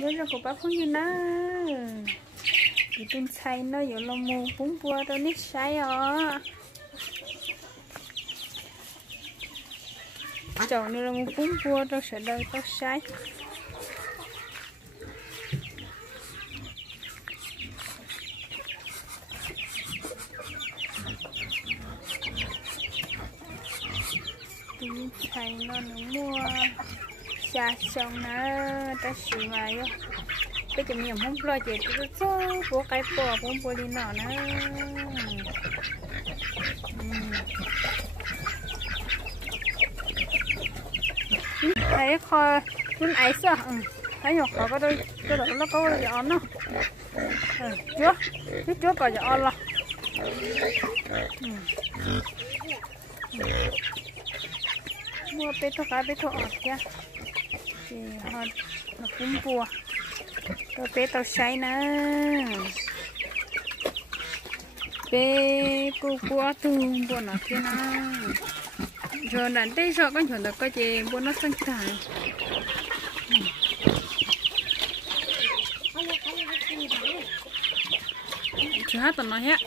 bữa giờ của bác không như nó thì tôi xay nó giờ lo mua bún bua đâu nít xay à chọn nữa là mua bún bua đâu sẽ đợi tao xay tôi xay nó nữa mua xa xong nó ta xì mà vô cái chùm nhầm không lo chị tôi có của cái bò bún bò đi nọ nó thấy kho chúng ấy sao thấy nhọc có đôi cái đó nó có giòn nó trước có giòn là mua bé thuốc cái bé thuốc ọt kia thì họ nó cũng bùa tôi bé tao say nè bé cô bùa tu bùa nó kia nè rồi đánh tay sợ con chuẩn được coi chị bùa nó xanh thải chưa hát tao nói hết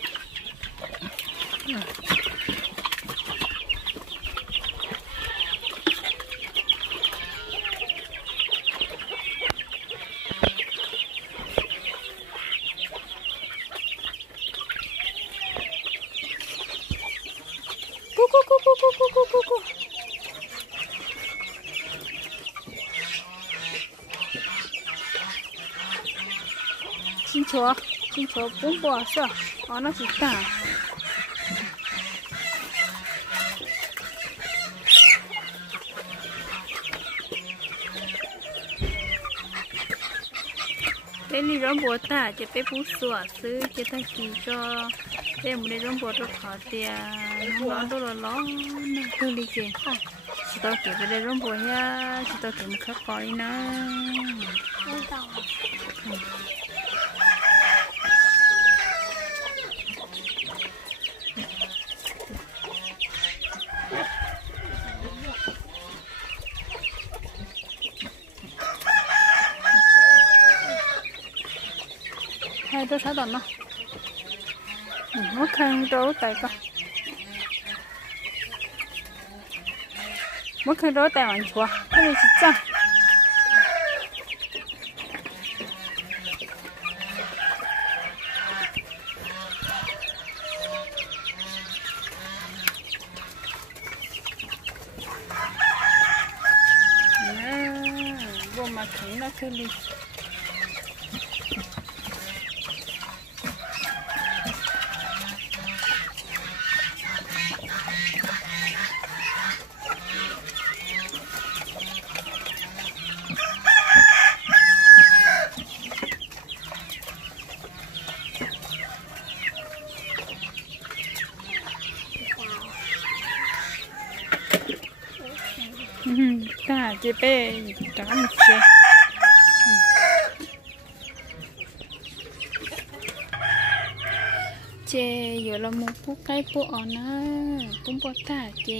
cu. Chín chó bún bò sao? Nó chỉ tả. Đây là rong bò tả, chỉ bé bún sủa xứ, chỉ ta chỉ cho đây một cái rong bò cho thọ tiền, nó đâu là nó tôi đi kì, chỉ tao kì về đây rong bò nha, chỉ tao kì một khắc coi nè. Hai đứa sáu tuần nó, mất khăn rối tay con, mất khăn rối tay anh chua, cái gì chứ? Bộ mặt thẳng nó cứ đi. Ta chỉ bé trả một xe chè giờ là một phút cái bộ nó cũng bỏ ta chè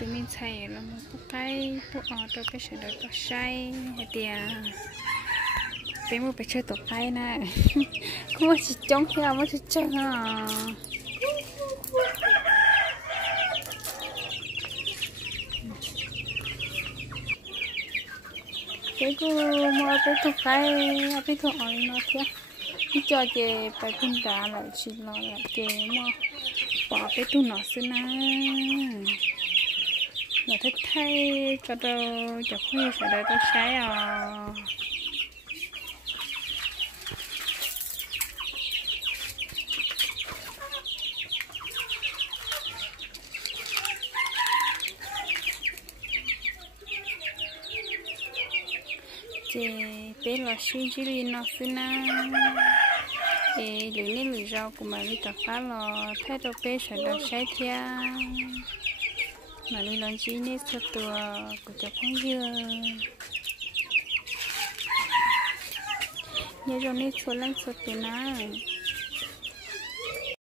tụi mình xài là một phút cái bộ tôi cái sợi đợi có say thì bé mua phải chơi tổ cái nè không có chỉ chống theo mới chỉ chơi à cái cô mua cái thuốc cái thuốc ỏi nó thế cho chị phải phun đá lại xịt lại chị mua bỏ cái thuốc nó xí na là thích thay cho đâu cho khuya phải đợi tôi xáy à bé là suy chỉ li nó xí na lưỡi nếp lưỡi rau của mình đi tập phá lò thay đồ bé sẽ được sai theo mà đi làm chỉ nếp cho tùa của chồng không dưa nhớ rồi nếp số lần số tiền nào